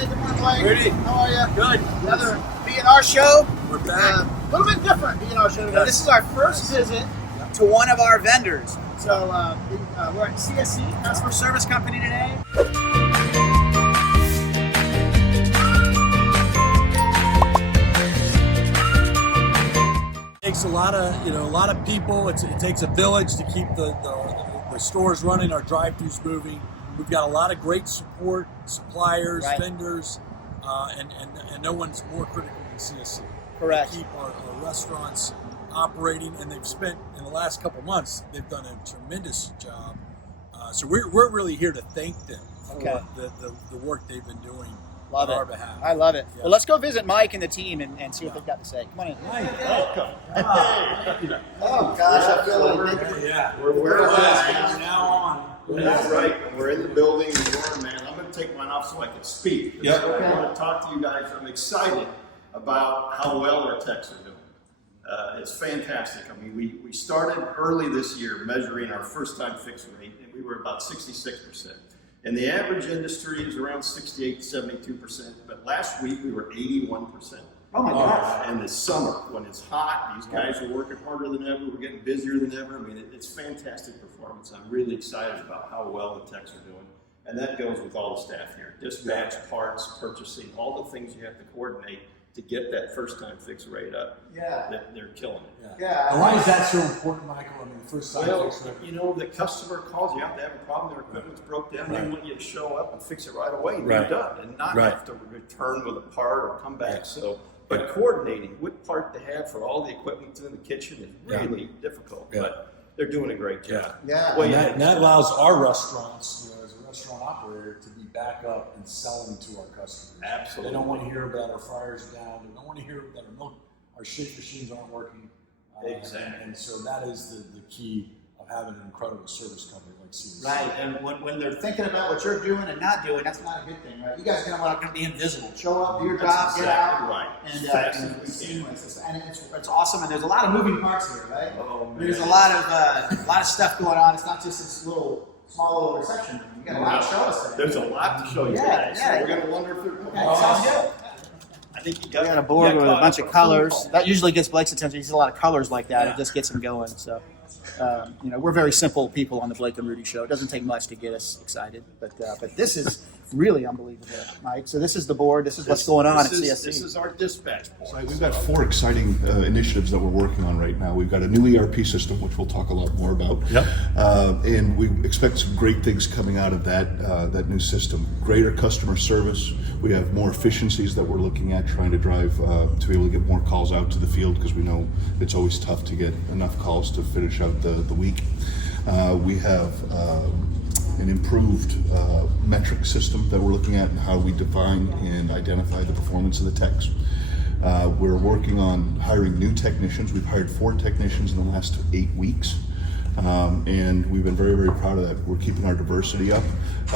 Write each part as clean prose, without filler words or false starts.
Hey, good morning, Blake. Rudy. How are you? Good. Another B&R show. We're back. A little bit different B&R show today. Yes. This is our first visit to one of our vendors. So we're at CSC, Caspers Service Company today. It takes a lot of people. It takes a village to keep the stores running, our drive-thrus moving. We've got a lot of great support, suppliers, Right. vendors, and no one's more critical than CSC. Correct. To keep our restaurants operating, and they've spent, in the last couple months, they've done a tremendous job. So we're really here to thank them for the work they've been doing Love on it. our behalf. I love it. Yeah. Well, let's go visit Mike and the team and see what they've got to say. Come on in. Welcome. Oh, gosh, I feel like Yeah. We're From now on. That's right. We're in the building. Man, I'm going to take mine off so I can speak. Yep. I want to talk to you guys. I'm excited about how well our techs are doing. It's fantastic. I mean, we started early this year measuring our first-time fix rate, and we were about 66%. And the average industry is around 68 to 72%, but last week we were 81%. Oh my gosh. And this summer, when it's hot, these guys are working harder than ever, we're getting busier than ever. I mean, it's fantastic performance. I'm really excited about how well the techs are doing. And that goes with all the staff here. Dispatch, parts, purchasing, all the things you have to coordinate to get that first-time fix rate up. Yeah. They're killing it. Yeah. And why is that so important, Michael? I mean, the first time Well, fix rate. you know, the customer calls you out, they have a problem, their equipment's broke down, they want you to show up and fix it right away, and Right. you're done, and not Right. have to return with a part or come back. Yeah. So, but coordinating what part to have for all the equipment in the kitchen is Yeah. really difficult, Yeah. but they're doing a great job. Yeah. Well, And yeah. that allows our restaurants, as a restaurant operator, to be back up and selling to our customers. Absolutely. They don't want to hear about our fryers are down. They don't want to hear that our shake machines aren't working. Exactly. And so that is the key of having an incredible service company like CSC. Right, and when they're thinking about what you're doing and not doing, that's not a good thing, right? You guys are gonna want to be invisible. Show up, do your job, That's get exactly out, right. and Fast as and we it's can. seamless. And it's awesome. And there's a lot of moving parts here, right? Oh, man. There's a lot of stuff going on. It's not just this small little reception room. You got a lot to show us today. There's a lot to show you Yeah, today, yeah. so we're going to wonder if they're Okay, sounds good. I think you We got a board with a bunch of colors. That usually gets Blake's attention. He sees a lot of colors like that. It just gets him going. So, we're very simple people on the Blake and Rudy show. It doesn't take much to get us excited. But this is really unbelievable, Mike. So this is the board. This is what's going on at CSC. This is our dispatch board. So we've got 4 exciting initiatives that we're working on right now. We've got a new ERP system, which we'll talk a lot more about. Yep. And we expect some great things coming out of that new system. Greater customer service. We have more efficiencies that we're looking at, trying to drive to be able to get more calls out to the field, because we know it's always tough to get enough calls to finish out the week. We have an improved metric system that we're looking at, and how we define and identify the performance of the techs. We're working on hiring new technicians. We've hired 4 technicians in the last 8 weeks. And we've been very, very proud of that. We're keeping our diversity up.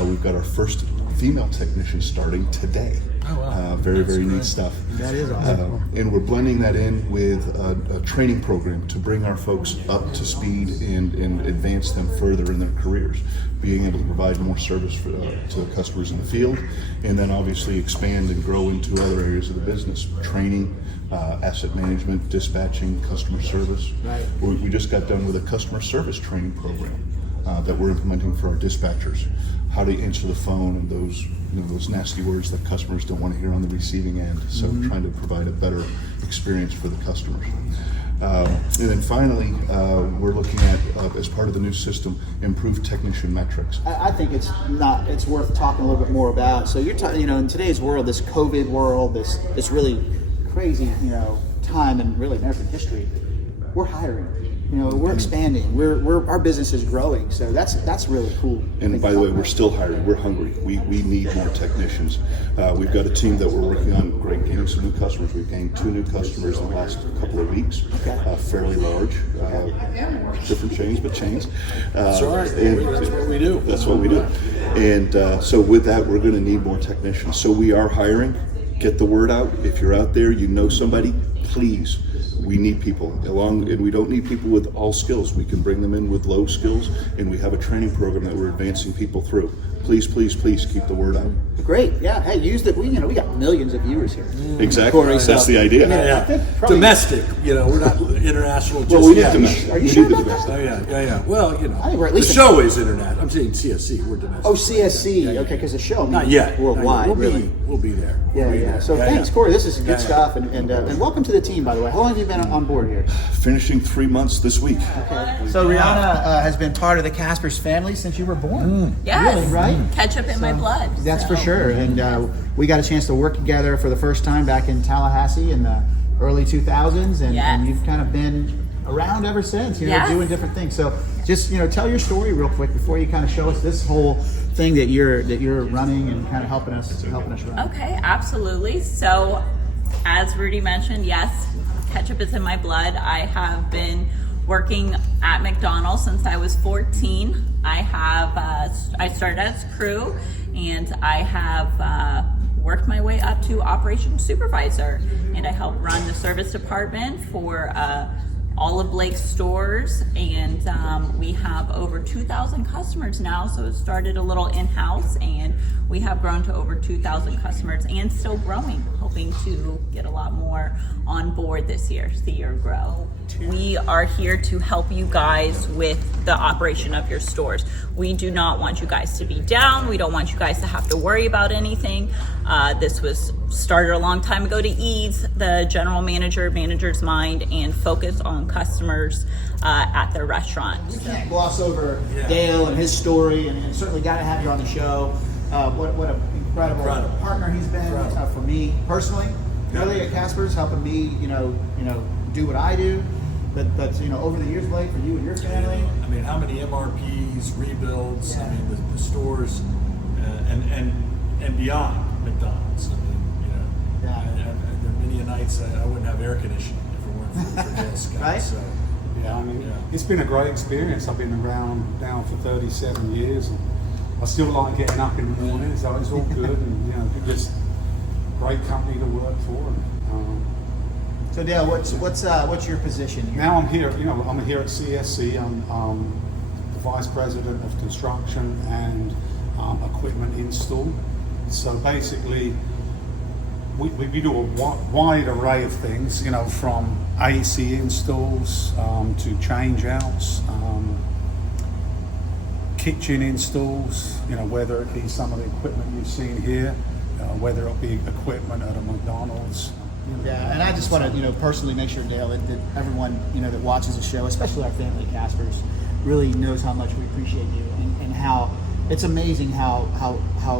We've got our first female technician starting today. Oh, wow. Very, very neat stuff. That is awesome. And we're blending that in with a training program to bring our folks up to speed and advance them further in their careers. Being able to provide more service to the customers in the field, and then obviously expand and grow into other areas of the business. Training, asset management, dispatching, customer service. Right. We just got done with a customer service training program that we're implementing for our dispatchers. How to answer the phone and those nasty words that customers don't want to hear on the receiving end. So trying to provide a better experience for the customers. And then finally, we're looking at, as part of the new system, improved technician metrics. I think it's worth talking a little bit more about. So you're talking, in today's world, this COVID world, this really crazy, time in really American history, we're hiring. We're expanding. Our business is growing. So that's really cool. And by the way, we're still hiring. We're hungry. We need more technicians. We've got a team that we're working on gaining some new customers. We've gained 2 new customers in the last couple of weeks. Fairly large. Different chains, but chains. That's all right. That's what we do. That's what we do. And so with that, we're going to need more technicians. So we are hiring. Get the word out. If you're out there, you know somebody, please. We need people and we don't need people with all skills. We can bring them in with low skills, and we have a training program that we're advancing people through. please keep the word out. Great, yeah. Hey, use the. We got millions of viewers here. Exactly, Corey, that's the idea. I think probably- Domestic, we're not international. Well, we need yet. domestic. Are you We sure need the about that? domestic. Yeah. Well, I think we're at least the show is internet. I'm saying CSC. We're domestic. Oh, CSC. Okay, because the show. Not yet. Worldwide, We'll really. be there. We'll Yeah, be yeah. there. So thanks, Corey. This is good Yeah. stuff, and welcome to the team, by the way. How long have you been on board here? Finishing 3 months this week. So Rihanna has been part of the Caspers family since you were born. Yes. Really, right? Ketchup in my blood. That's so. for sure. And we got a chance to work together for the first time back in Tallahassee in the early 2000s, and Yes. you've kind of been around ever since, Yes. doing different things. So just, tell your story real quick before you kind of show us this whole thing that you're running and kind of helping us run. Okay, absolutely. So, as Rudy mentioned, yes, ketchup is in my blood. I have been working at McDonald's since I was 14. I started as crew, and I have worked my way up to operations supervisor, and I help run the service department for all of Blake's stores, and we have over 2,000 customers now. So it started a little in-house, and we have grown to over 2,000 customers and still growing, hoping to get a lot more on board this year, see the year grow. We are here to help you guys with the operation of your stores. We do not want you guys to be down. We don't want you guys to have to worry about anything. This was started a long time ago to ease the manager's mind and focus on customers at their restaurant. We can't gloss over Dale and his story, and certainly got to have you on the show. What an incredible partner he's been for me personally. Really at Caspers, helping me, do what I do. But over the years, Blake, for you and your family. I mean, how many MRPs, rebuilds? I mean, the stores and beyond McDonald's. I mean, there are many nights I wouldn't have air conditioning if it weren't for Dale Scott. Right? So, It's been a great experience. I've been around now for 37 years, and I still like getting up in the morning, so it's all good, and just great company to work for. So Dale, what's your position here? Now I'm here. I'm here at CSC. I'm the vice president of construction and equipment install. So basically, we do a wide array of things. From AC installs to change outs, kitchen installs. Whether it be some of the equipment you've seen here, whether it be equipment at a McDonald's. Yeah, and I just want to, personally make sure, Dale, that everyone, that watches the show, especially our family at Caspers, really knows how much we appreciate you and how it's amazing how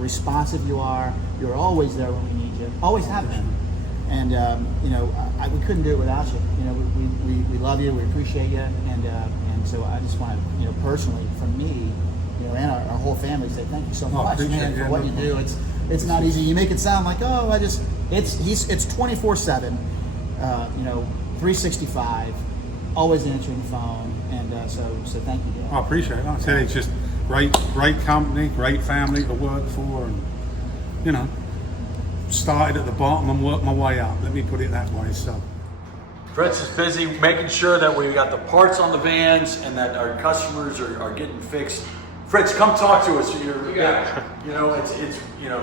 responsive you are. You're always there when we need you. Always have been. And, we couldn't do it without you. We love you, we appreciate you, and so I just want to, personally, from me, and our whole family, say thank you so much, man, for what you do. It's not easy. You make it sound like, it's 24/7, 365, always answering the phone, and so thank you, Dale. I appreciate it. I said it's just great company, great family to work for, and started at the bottom and worked my way up. Let me put it that way. So Fritz is busy making sure that we got the parts on the vans and that our customers are getting fixed. Fritz, come talk to us.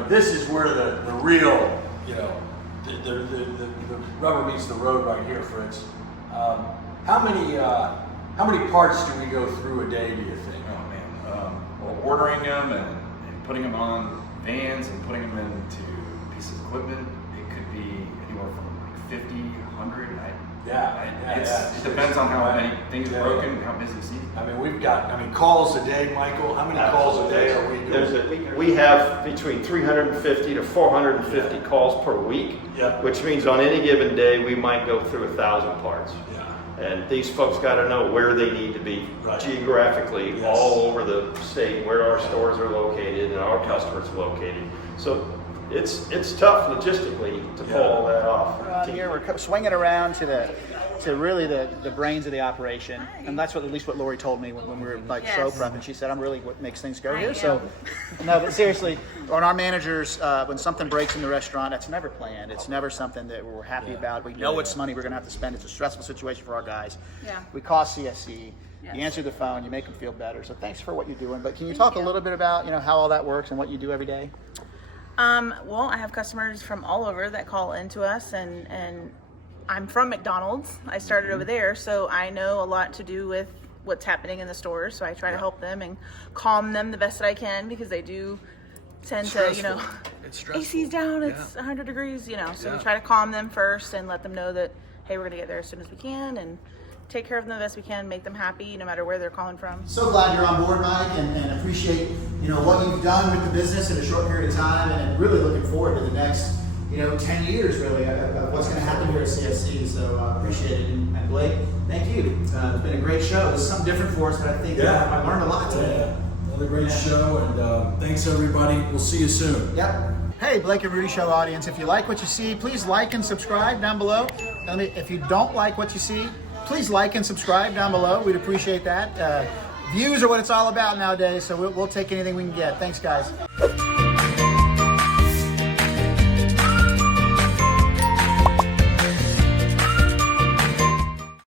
This is where the real, the rubber meets the road right here, Fritz. How many parts do we go through a day, do you think? Oh man, well, ordering them and putting them on vans and putting them into pieces of equipment, it could be anywhere from like 50, 100. It depends on how many things are broken, how busy the season. I mean, we've got calls a day, Michael. How many calls a day are we doing? We have between 350 to 450 calls per week, which means on any given day we might go through 1,000 parts. And these folks got to know where they need to be geographically, all over the state, where our stores are located and our customers are located. So it's tough logistically to pull all that off. Here we're swinging around to the to really the brains of the operation, and that's at least what Lori told me when we were like show prep, and she said I'm really what makes things go here. So no, but seriously, on our managers, when something breaks in the restaurant, that's never planned. It's never something that we're happy about. We know it's money we're gonna have to spend. It's a stressful situation for our guys. Yeah. We cost CSC. Yes. You answer the phone, you make them feel better. So thanks for what you're doing. But can you talk a little bit about how all that works and what you do every day? Well, I have customers from all over that call into us, and I'm from McDonald's. I started over there, so I know a lot to do with what's happening in the stores. So I try to help them and calm them the best that I can, because they do tend to, It's stressful. AC's down, it's 100 degrees, so we try to calm them first and let them know that, hey, we're gonna get there as soon as we can and take care of them the best we can, make them happy no matter where they're calling from. So glad you're on board, Mike, and appreciate what you've done with the business in a short period of time, and really looking forward to the next 10 years really of what's going to happen here at CSC. So appreciate it. And Blake, thank you. It's been a great show. This is something different for us, but I think I learned a lot today. Another great show, and thanks everybody. We'll see you soon. Yep. Hey, Blake and Rudy Show audience, if you like what you see, please like and subscribe down below. If you don't like what you see, please like and subscribe down below. We'd appreciate that. Views are what it's all about nowadays, so we'll take anything we can get. Thanks, guys.